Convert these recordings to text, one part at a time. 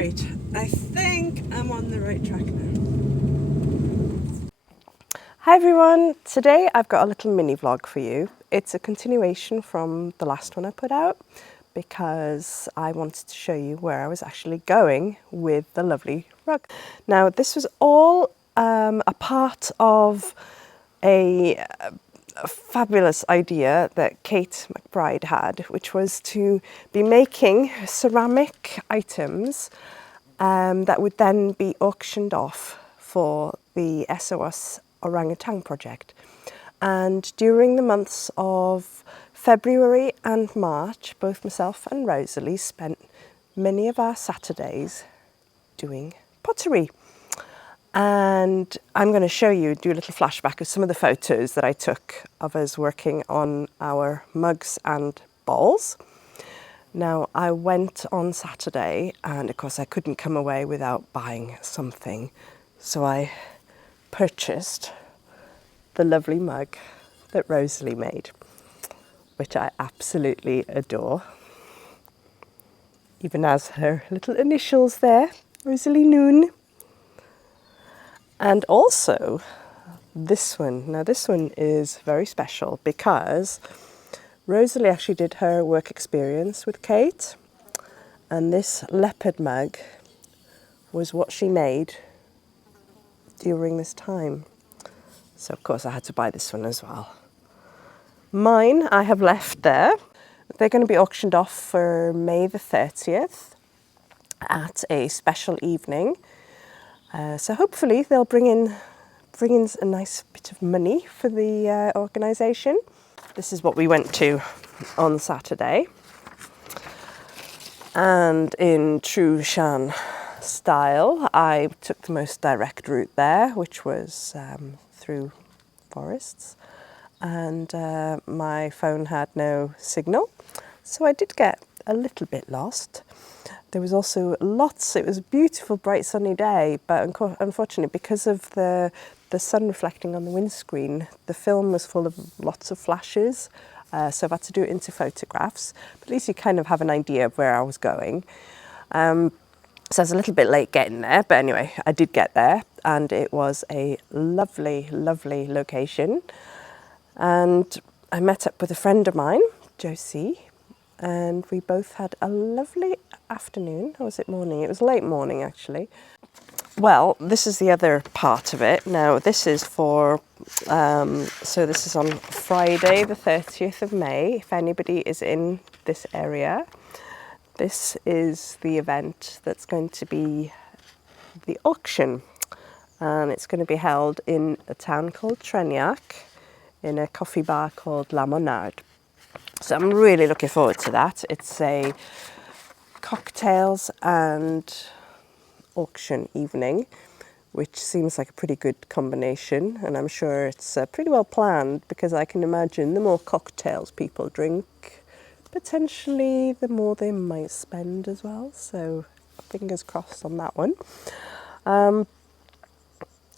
Right, I think I'm on the right track now. Hi everyone, today I've got a little mini vlog for you. It's a continuation from the last one I put out because I wanted to show you where I was actually going with the lovely rug. Now this was all a part of a fabulous idea that Kate Mcbride had, which was to be making ceramic items that would then be auctioned off for the SOS Orangutan project. And during the months of February and March, both myself and Rosalie spent many of our Saturdays doing pottery. And I'm going to show you, do a little flashback of some of the photos that I took of us working on our mugs and bowls. Now, I went on Saturday and of course I couldn't come away without buying something. So I purchased the lovely mug that Rosalie made, which I absolutely adore. Even has her little initials there, Rosalie Noon. And also this one. Now this one is very special because Rosalie actually did her work experience with Kate, and this leopard mug was what she made during this time. So of course I had to buy this one as well. Mine I have left there. They're going to be auctioned off for May the 30th at a special evening. So hopefully they'll bring in a nice bit of money for the organisation. This is what we went to on Saturday. And in true Shan style, I took the most direct route there, which was through forests. And my phone had no signal, so I did get a little bit lost. There was also lots, it was a beautiful bright sunny day, but unfortunately because of the sun reflecting on the windscreen, the film was full of lots of flashes, so I've had to do it into photographs, but at least you kind of have an idea of where I was going. So I was a little bit late getting there, but anyway, I did get there and it was a lovely, lovely location. And I met up with a friend of mine, Josie, and we both had a lovely afternoon. Or was it morning? It was late morning, actually. Well, this is the other part of it. Now, this is for, so this is on Friday, the 30th of May, if anybody is in this area. This is the event that's going to be the auction. And it's going to be held in a town called Treniac, in a coffee bar called La Monade. So I'm really looking forward to that. It's a cocktails and auction evening, which seems like a pretty good combination, and I'm sure it's pretty well planned because I can imagine the more cocktails people drink, potentially the more they might spend as well. So fingers crossed on that one.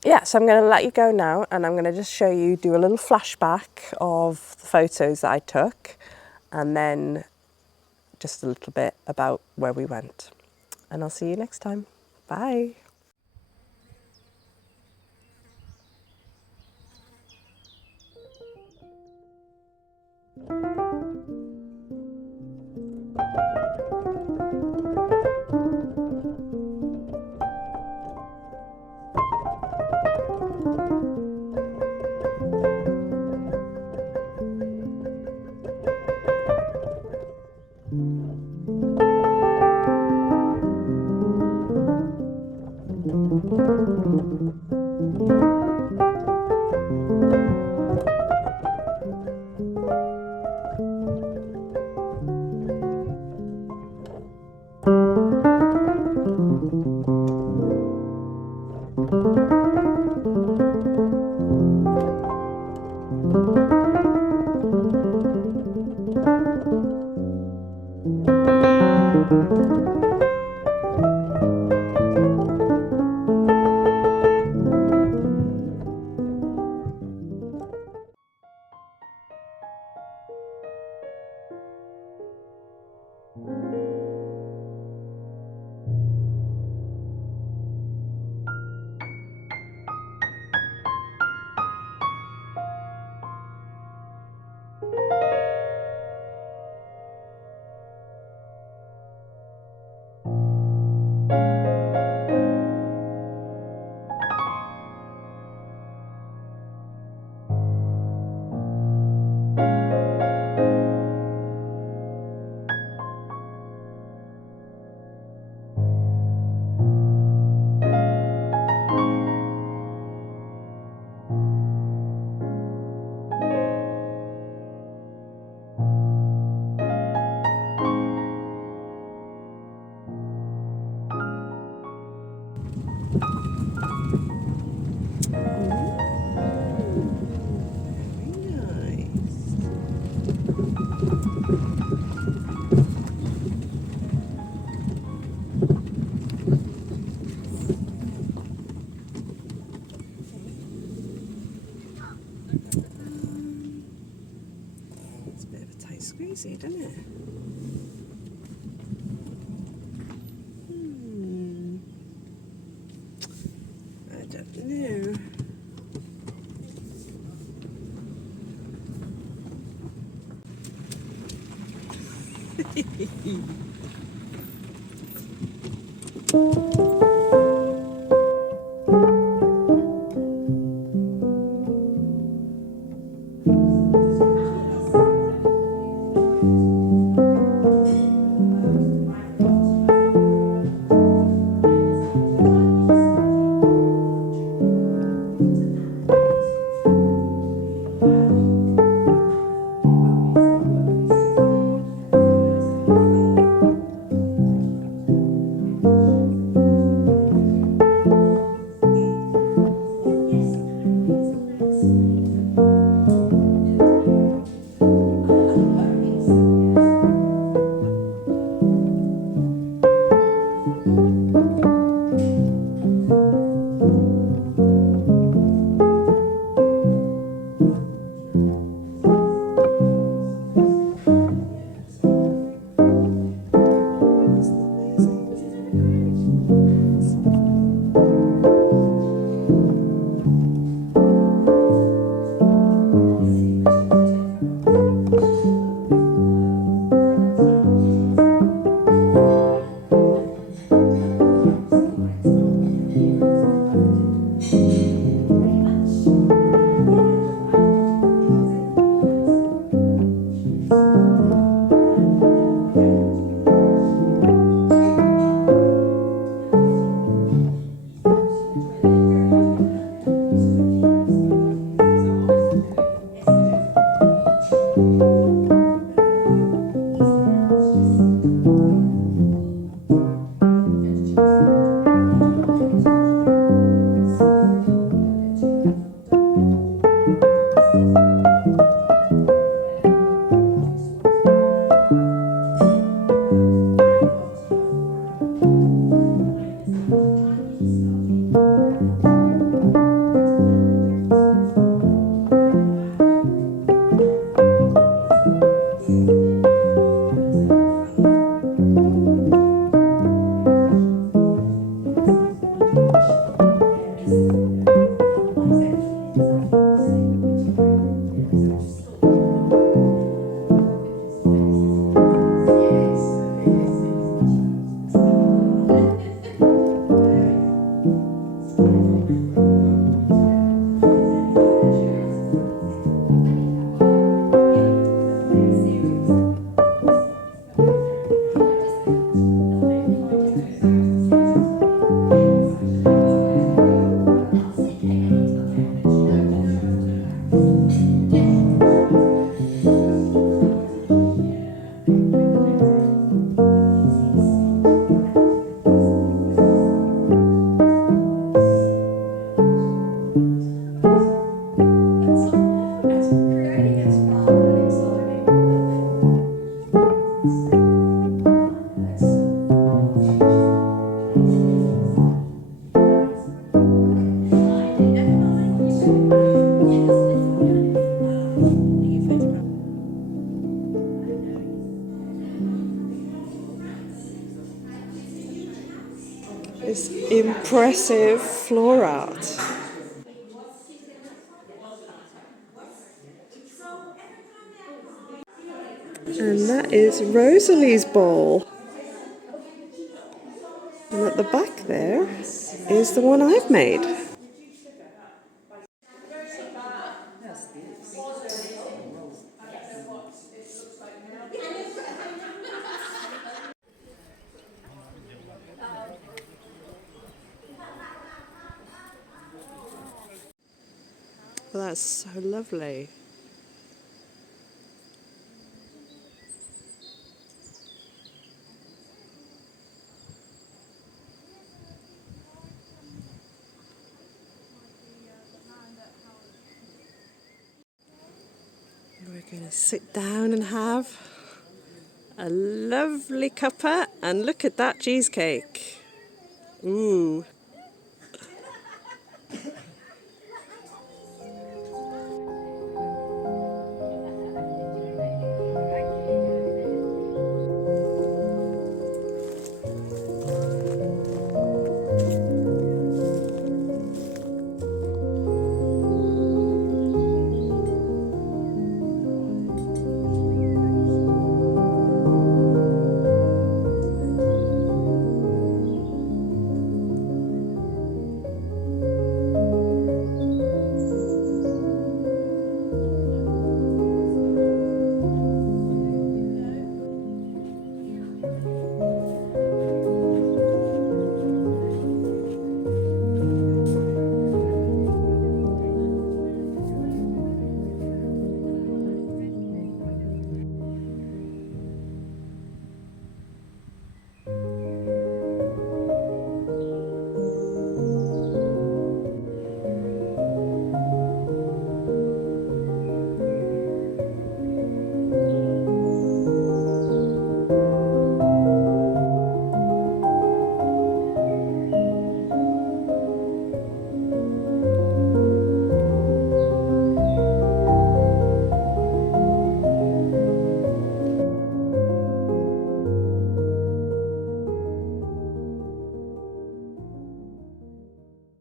Yeah, so I'm going to let you go now and I'm going to just show you, do a little flashback of the photos that I took and then just a little bit about where we went. And I'll see you next time. Bye. crazy, doesn't it? I don't know. This impressive floor art. And that is Rosalie's ball. And at the back there is the one I've made. Well, that's so lovely. We're going to sit down and have a lovely cuppa, and look at that cheesecake. Ooh.